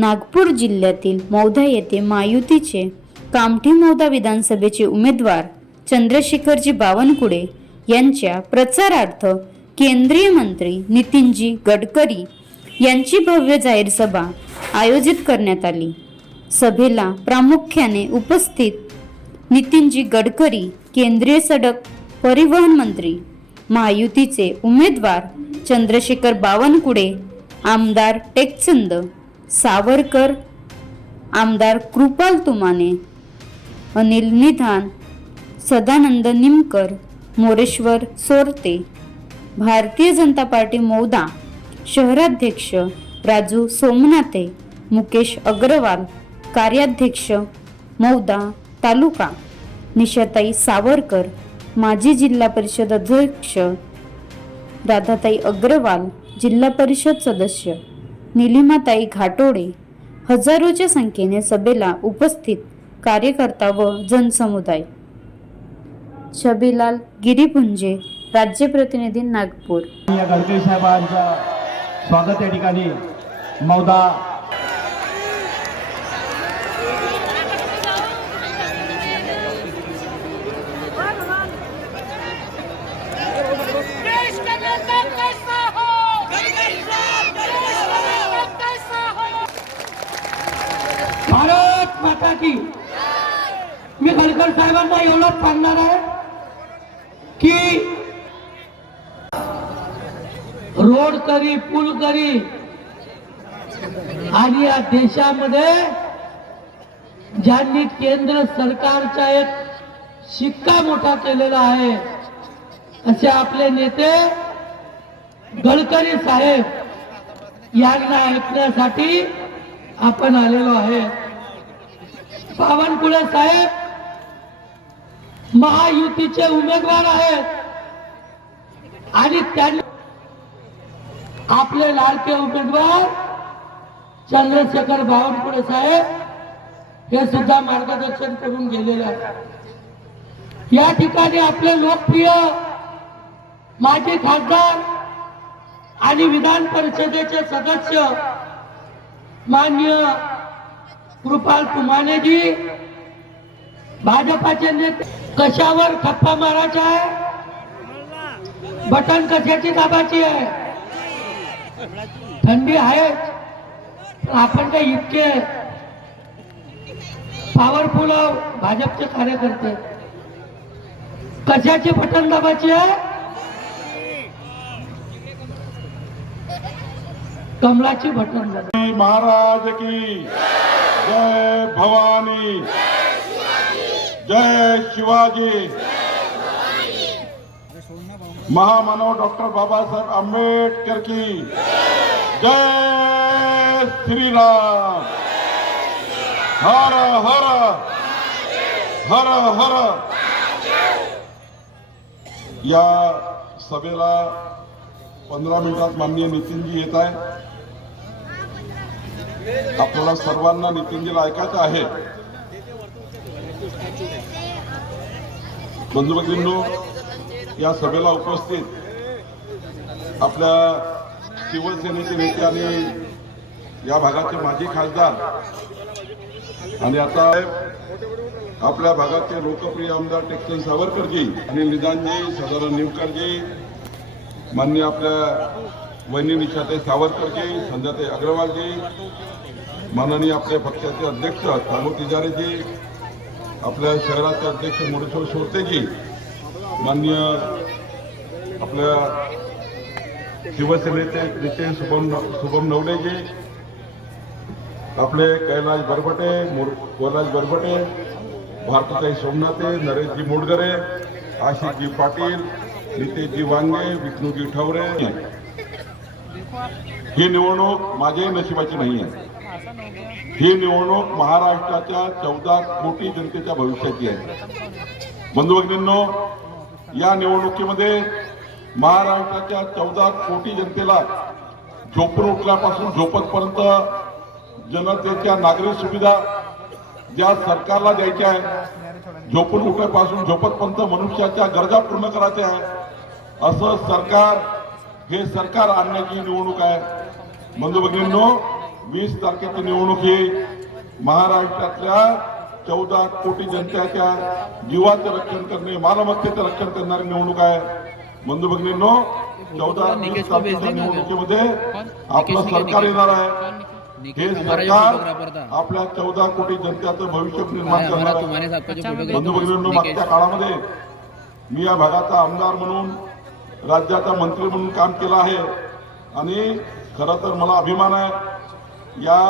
नागपूर जिल्ह्यातील मौदा येथे महायुतीचे कामठी मौदा विधानसभेचे उमेदवार चंद्रशेखरजी बावनकुळे यांच्या प्रचारार्थ केंद्रीय मंत्री नितीनजी गडकरी यांची भव्य जाहीर सभा आयोजित करण्यात आली। सभेला प्रामुख्याने उपस्थित नितीनजी गडकरी, केंद्रीय सडक परिवहन मंत्री, महायुतीचे उमेदवार चंद्रशेखर बावनकुळे, आमदार टेकचंद सावरकर, आमदार कृपाल तुमाने, अनिल निधान, सदानंद निमकर, मोरेश्वर सोरते, भारतीय जनता पार्टी मौदा शहराध्यक्ष राजू सोमनाथे, मुकेश अग्रवाल, कार्याध्यक्ष मौदा तालुका निशाताई सावरकर, माजी जिल्हा परिषद अध्यक्ष राधाताई अग्रवाल, जिल्हा परिषद सदस्य निलिमाताई घाटोडे, हजारोच्या संख्येने सभेला उपस्थित कार्यकर्ता व जनसमुदाय। छबीलाल गिरीपुंजे, राज्य प्रतिनिधी, नागपूर। या गडकरी साहेबांचं स्वागत या ठिकाणी मौदा भारत माता की। मी गडकरी साहेबांना एवढंच सांगणार आहे की रोड करी, पूल करी आणि या देशामध्ये ज्यांनी केंद्र सरकारचा एक शिक्का मोठा केलेला आहे असे आपले नेते गडकरी साहेब यांना ऐकण्यासाठी आपण आलेलो आहे। बावनकुळे साहेब महायुतीचे उमेदवार आहेत आणि त्यांनी आपले लाडके उमेदवार चंद्रशेखर बावनकुळे साहेब हे सुद्धा मार्गदर्शन करून गेलेले आहेत। या ठिकाणी आपले लोकप्रिय माजी खासदार आणि विधान परिषदेचे सदस्य माननीय कृपाल तुमानेजी, भाजपाचे नेते, कशावर ठप्पा मारायचा आहे, बटन कशाची दाबाची आहे, थंडी आहे, आपण काही इतके पॉवरफुल भाजपचे कार्यकर्ते, कशाची बटन दाबाची आहे, कमलाची बटन दाबाची। महाराज की जय भवानी, जय शिवाजी। महामानव डॉक्टर बाबासाहेब आंबेडकर की जय श्री राम। हर हर हर हर। या सभेला 15 मिनिटात माननीय नितीनजी येत आहे। आपल्याला सर्वांना नितीनजीला ऐकायचं आहे। बंधू भगिनींनो, या सभेला उपस्थित आपल्या शिवसेनेचे नेते आणि या भागाचे माजी खासदार आणि आता आपल्या भागाचे लोकप्रिय आमदार टेकचंद सावरकरजी आणि निदानजी, सदानंद निमकरजी, माननीय आपल्या वहिनी निशाताई सावरकरजी, संध्याताई अग्रवालजी, माननीय आपल्या पक्षाचे अध्यक्ष तालू तिजारेजी, आपल्या शहराचे अध्यक्ष मोरेश्वर सोरतेजी, माननीय आपल्या शिवसेनेचे नेते शुभम नवलेजी, आपले कैलाश बरबटे, कैलाश बरबटे, भारतीताई सोमनाथे, नरेशजी मोडगरे, आशिषजी पाटील, नितेशजी वांगे, विष्णूजी ठवरे। ही निवडणूक माझ्याही नशिबाची नाही आहे। ही निवडणूक महाराष्ट्राच्या 14 कोटी जनतेच्या भविष्याची आहे। बंधू भगिनींनो, या निवडणुकीमध्ये महाराष्ट्राच्या 14 कोटी जनतेला झोपून उठल्यापासून झोपतपर्यंत जनतेच्या नागरी सुविधा ज्या सरकारला द्यायच्या आहे, झोपून उठल्यापासून झोपतपर्यंत मनुष्याच्या गरजा पूर्ण करायच्या आहे, असं सरकार हे सरकार आणण्याची निवडणूक आहे। बंधू भगिनींनो, 20 तारखेची निवडणूक ही महाराष्ट्रातल्या 14 कोटी जनतेच्या जीवाचं रक्षण करणे, मालमत्तेचं रक्षण करणारी निवडणूक आहे. बंधू भगिनींनो, 14-20 तारखेच्या निवडणुकीमध्ये आपलं सरकार येणार आहे. हे सरकार आपल्या 14 कोटी जनतेचं भविष्य निर्माण करणार आहे. बंधू भगिनींनो, मागच्या काळामध्ये मी या भागाचा आमदार म्हणून, राज्याचा मंत्री म्हणून काम केलं आहे आणि खरं तर मला अभिमान आहे. या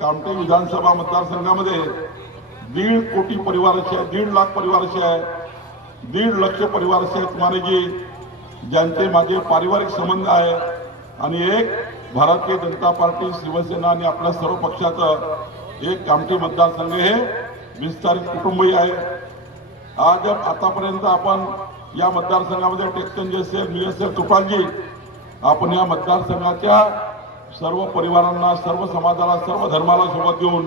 कामठी विधानसभा मतदारसंघामध्ये 1.5 कोटी परिवार असे आहे, 1.5 लाख परिवार असे आहे, 1.5 लक्ष परिवार असे आहेत तुम्हाला जी ज्यांचे माझे पारिवारिक संबंध आहे. आणि एक भारतीय जनता पार्टी, शिवसेना आणि आपल्या सर्व पक्षाचं एक कामठी मतदारसंघ हे विस्तारित कुटुंबीय आहे. आज आतापर्यंत आपण या मतदारसंघामध्ये टेक्चंद असेल, मी असेल, कृपालजी, आपण या मतदारसंघाच्या सर्व परिवारांना, सर्व समाजाला, सर्व धर्माला सोबत घेऊन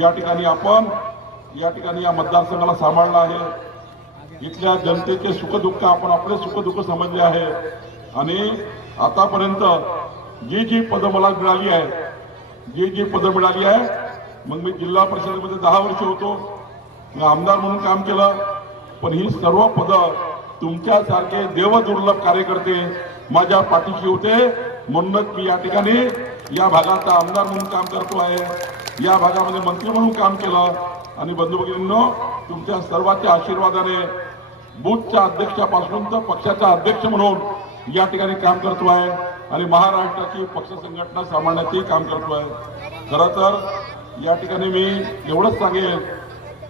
या ठिकाणी या मतदारसंघाला सांभाळलं आहे. इथल्या जनतेचे सुखदुःख आपण आपले सुखदुःख समजले आहे. आणि आतापर्यंत जी पदं मला मिळाली आहे, मग मी जिल्हा परिषदेमध्ये 10 वर्ष होतो, आमदार म्हणून काम केलं, पण ही सर्व पदं तुमच्यासारखे देवदुर्लभ कार्यकर्ते माझ्या पाठीशी होते. म्हणूनच मी या ठिकाणी या भागाचा आमदार म्हणून काम करतो आहे, या भागामध्ये मंत्री म्हणून काम केलं. आणि बंधू भगिनींनो, तुमच्या सर्वांच्या आशीर्वादाने बूथच्या अध्यक्षापासून तर पक्षाचा अध्यक्ष म्हणून या ठिकाणी काम करतो आहे आणि महाराष्ट्राची पक्ष संघटना सांभाळण्याचे काम करतो आहे. खरं तर या ठिकाणी मी एवढंच सांगेन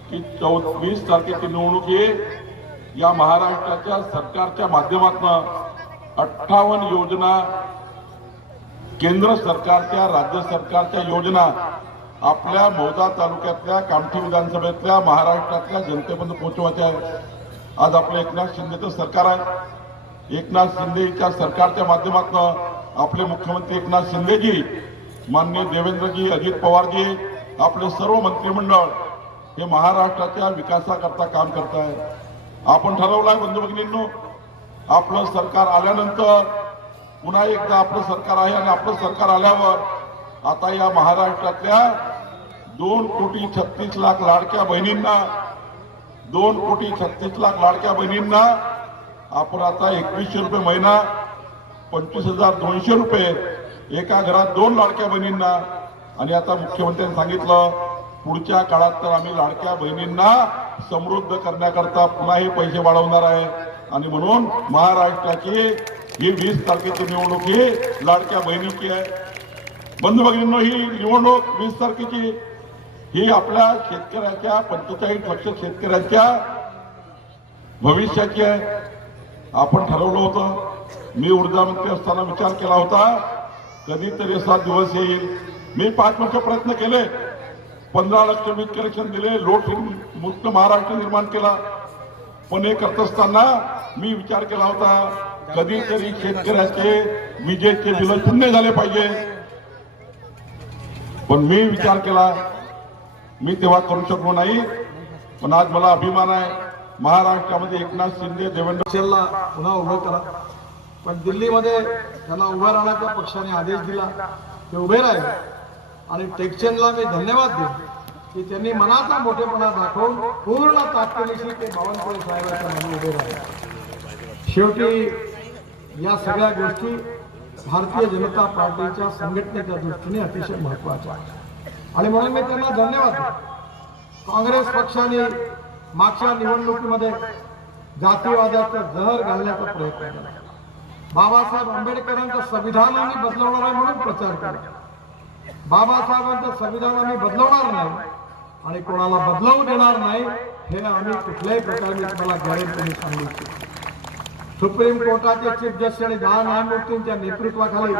की 20 तारखेची निवडणूक ही या महाराष्ट्राच्या सरकारच्या माध्यमातून 58 योजना, केंद्र सरकारच्या, राज्य सरकारच्या योजना आपल्या मौदा तालुक्यातल्या कामठी विधानसभेतल्या महाराष्ट्रातल्या जनतेपर्यंत पोहोचवायच्या आहे. आज आपलं एकनाथ शिंदेचं सरकार आहे. एकनाथ शिंदेच्या सरकारच्या माध्यमातून आपले मुख्यमंत्री एकनाथ शिंदेजी, माननीय देवेंद्रजी, अजित पवारजी, आपले सर्व मंत्रिमंडळ हे महाराष्ट्राच्या विकासाकरता काम करत आहे. आपण ठरवलं आहे बंधू भगिनींनो, आपलं सरकार आल्यानंतर पुन्हा एकदा आपलं सरकार आहे आणि आपलं सरकार आल्यावर आता या महाराष्ट्रातल्या 2,36,00,000 लाडक्या बहिणींना, 2,36,00,000 लाडक्या बहिणींना आपण आता 2100 रुपये महिना, 25,200 रुपये एका घरात 2 लाडक्या बहिणींना. आणि आता मुख्यमंत्र्यांनी सांगितलं पुढच्या काळात तर आम्ही लाडक्या बहिणींना समृद्ध करण्याकरता पुन्हा हे पैसे वाढवणार आहे. आणि म्हणून महाराष्ट्राची ही 20 तारखेची निवडणूक ही लाडक्या बहिणीची आहे. बंधू भगिनींनो, ही निवडणूक 20 तारखेची ही आपल्या शेतकऱ्याच्या 45 लक्ष शेतकऱ्यांच्या भविष्याची आहे. आपण ठरवलं होतं, मी ऊर्जा मंत्री असताना विचार केला होता कधीतरी असा दिवस येईल. मी 5 वर्ष प्रयत्न केले, 15 लक्ष वीज कनेक्शन दिले, लोड मुक्त महाराष्ट्र निर्माण केला. पण हे करत असताना मी विचार केला होता कधीतरी शेतकऱ्याचे विजेचे बिल शून्य झाले पाहिजे. पण मी विचार केला, मी तेव्हा करू शकलो नाही. पण आज मला अभिमान आहे, महाराष्ट्रामध्ये एकनाथ शिंदे, देवेंद्र पक्षाला पुन्हा उभं करा. पण दिल्लीमध्ये त्यांना उभं राहण्याचा पक्षाने आदेश दिला, ते उभे राहिले. आणि टेक्चंदला मी धन्यवाद देतो की त्यांनी मनाचा मोठेपणा दाखवून पूर्ण ताकदीनिशी ते बावनकुळे साहेबांच्या मागे उभे राहिले. शेवटी या सगळ्या गोष्टी भारतीय जनता पार्टीच्या संघटनेच्या दृष्टीने अतिशय महत्वाच्या आहेत आणि म्हणून मी त्यांना धन्यवाद देतो. काँग्रेस पक्षाने मागच्या निवडणुकीमध्ये जातीवादाचं जहर घालण्याचा प्रयत्न केला. बाबासाहेब आंबेडकरांचं संविधान आम्ही बदलवणार आहे म्हणून प्रचार केला. बाबासाहेबांचं संविधान आम्ही बदलवणार नाही आणि कोणाला बदलवू देणार नाही हे आम्ही कुठल्याही प्रकारे तुम्हाला गॅरंटीने सांगू इच्छितो. सुप्रीम कोर्टाचे चीफ जस्टिस आणि 10 न्यायमूर्तींच्या नेतृत्वाखाली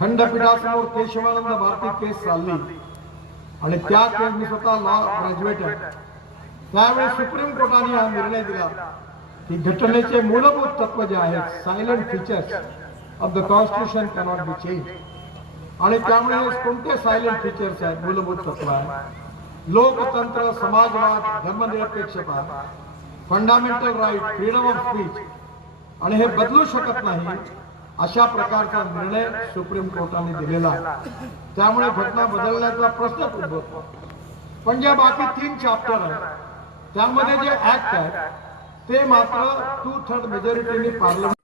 खंडपीठासमोर केशवानंद भारती केस चालली आणि त्या केस मी स्वतः लॉ ग्रॅज्युएट आहे. त्यावेळी सुप्रीम कोर्टाने हा निर्णय दिला की घटनेचे मूलभूत तत्व जे आहेत, silent features of the constitution cannot be change. आणि त्यामुळे कोणते सायलेंट फीचर्स आहेत, मूलभूत तत्व आहे, लोकतंत्र, समाजवाद, धर्मनिरपेक्षता, fundamental right, freedom of speech, आणि हे बदलू शकत नाही. अशा प्रकारचा निर्णय सुप्रीम कोर्टाने दिलेला आहे. त्यामुळे घटना बदलण्याचा प्रश्न उद्भवतो. पण ज्या बाकी 3 चॅप्टर आहेत त्यामध्ये जे ऍक्ट आहे ते मात्र 2/3 मेजॉरिटीने पार्लमेंट.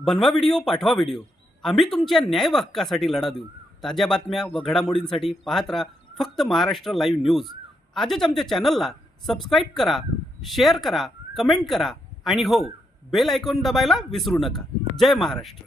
बनवा व्हिडिओ, पाठवा व्हिडिओ. आम्ही तुमच्या न्याय व हक्कासाठी लढा देऊ. ताज्या बातम्या व घडामोडींसाठी पाहत राहा फक्त महाराष्ट्र लाईव्ह न्यूज. आजच आमच्या चॅनलला सबस्क्राईब करा, शेअर करा, कमेंट करा आणि हो, बेल आयकॉन दबायला विसरू नका. जय महाराष्ट्र.